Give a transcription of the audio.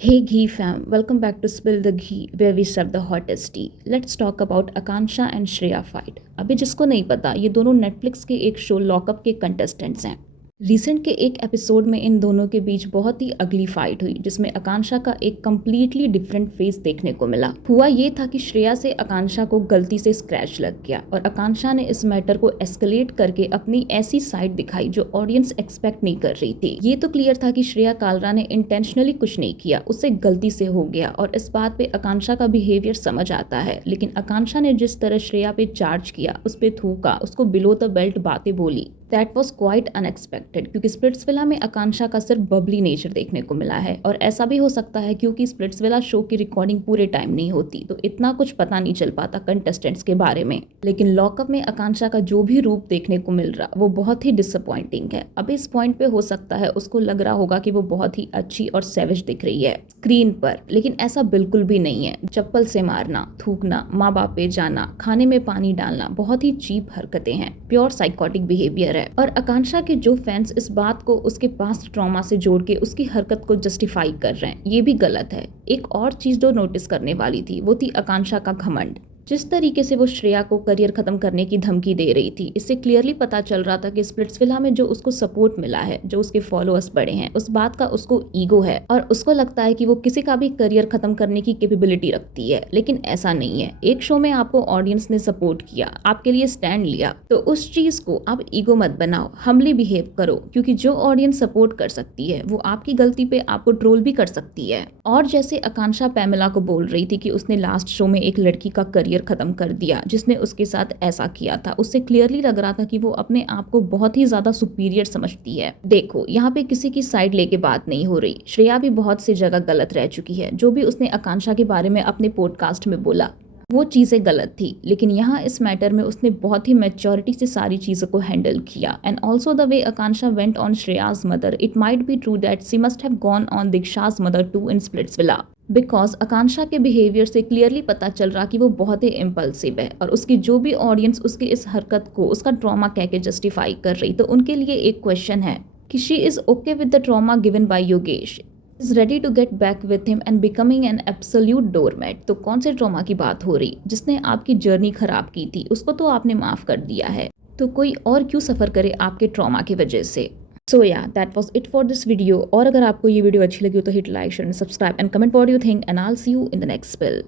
Hey Ghee fam, welcome back to Spill the Ghee where we serve the hottest tea. Let's talk about Akansha and Shreya fight. अभी जिसको नहीं पता ये दोनों Netflix के एक शो लॉकअप के कंटेस्टेंट्स हैं। रिसेंट के एक एपिसोड में इन दोनों के बीच बहुत ही अगली फाइट हुई जिसमें आकांक्षा का एक कम्प्लीटली डिफरेंट फेस देखने को मिला। हुआ ये था कि श्रेया से आकांक्षा को गलती से स्क्रैच लग गया और आकांक्षा ने इस मैटर को एस्केलेट करके अपनी ऐसी साइड दिखाई जो ऑडियंस एक्सपेक्ट नहीं कर रही थी। ये तो क्लियर था कि श्रेया कालरा ने इंटेंशनली कुछ नहीं किया, उससे गलती से हो गया और इस बात पे आकांक्षा का बिहेवियर समझ आता है। लेकिन आकांक्षा ने जिस तरह श्रेया पे चार्ज किया, उस पे थूका, उसको बिलो द बेल्ट बातें बोली, दैट वॉज क्वाइट अनएक्सपेक्टेड क्योंकि स्प्लिट्सविला में आकांक्षा का सिर्फ बबली नेचर देखने को मिला है। और ऐसा भी हो सकता है क्योंकि स्प्लिट्सविला शो की रिकॉर्डिंग पूरे टाइम नहीं होती तो इतना कुछ पता नहीं चल पाता कंटेस्टेंट्स के बारे में। लेकिन लॉकअप में आकांक्षा का जो भी रूप देखने को मिल रहा वो बहुत ही डिसअपॉइंटिंग है। अब इस पॉइंट पे हो सकता है उसको लग रहा होगा कि वो बहुत ही अच्छी और सेविज दिख रही है स्क्रीन पर, लेकिन ऐसा बिल्कुल भी नहीं है। चप्पल से मारना, थूकना, माँ बाप पे जाना, खाने में पानी डालना बहुत ही चीप हरकतें हैं, प्योर साइकोटिक बिहेवियर है। और आकांक्षा के जो फैंस इस बात को उसके पास्ट ट्रॉमा से जोड़ के उसकी हरकत को जस्टिफाई कर रहे हैं, ये भी गलत है। एक और चीज जो नोटिस करने वाली थी वो थी आकांक्षा का घमंड। जिस तरीके से वो श्रेया को करियर खत्म करने की धमकी दे रही थी, इससे क्लियरली पता चल रहा था कि स्प्लिट्सविला में जो उसको सपोर्ट मिला है, जो उसके फॉलोअर्स बढ़े हैं, उस बात का उसको ईगो है और उसको लगता है कि वो किसी का भी करियर खत्म करने की कैपेबिलिटी रखती है। लेकिन ऐसा नहीं है। एक शो में आपको ऑडियंस ने सपोर्ट किया, आपके लिए स्टैंड लिया, तो उस चीज को आप ईगो मत बनाओ, हम्बली बिहेव करो क्योंकि जो ऑडियंस सपोर्ट कर सकती है वो आपकी गलती पे आपको ट्रोल भी कर सकती है। और जैसे आकांक्षा पैमेला को बोल रही थी कि उसने लास्ट शो में एक लड़की का करियर खत्म कर दिया जिसने उसके साथ ऐसा किया था, उससे क्लियरली लग रहा था कि वो अपने आप को बहुत ही ज्यादा सुपीरियर समझती है। देखो, यहाँ पे किसी की साइड लेके बात नहीं हो रही। श्रेया भी बहुत सी जगह गलत रह चुकी है। जो भी उसने आकांक्षा के बारे में अपने पॉडकास्ट में बोला वो चीजें गलत थी, लेकिन यहाँ इस मैटर में उसने बहुत ही मैच्योरिटी से सारी चीजों को हैंडल किया। And also the way Akanksha went on Shreya's mother, it might be true that she must have gone on Diksha's mother too in Splitsvilla, because Akanksha के बिहेवियर से क्लियरली पता चल रहा कि वो बहुत ही इम्पल्सिव है और उसकी जो भी ऑडियंस उसकी इस हरकत को उसका ट्रॉमा कह के जस्टिफाई कर रही, तो उनके लिए एक क्वेश्चन है कि she is okay with the trauma given by Yogesh, is ready to get back with him and becoming an absolute doormat। तो कौन से ट्रॉमा की बात हो रही? जिसने आपकी जर्नी खराब की थी उसको तो आपने माफ कर दिया है, तो कोई और क्यों सफर करे आपके ट्रॉमा की वजह से। सो या that was it for this video. और अगर आपको ये वीडियो अच्छी लगी हो तो hit like, share and subscribe and comment what you think and I will see you in the next spill.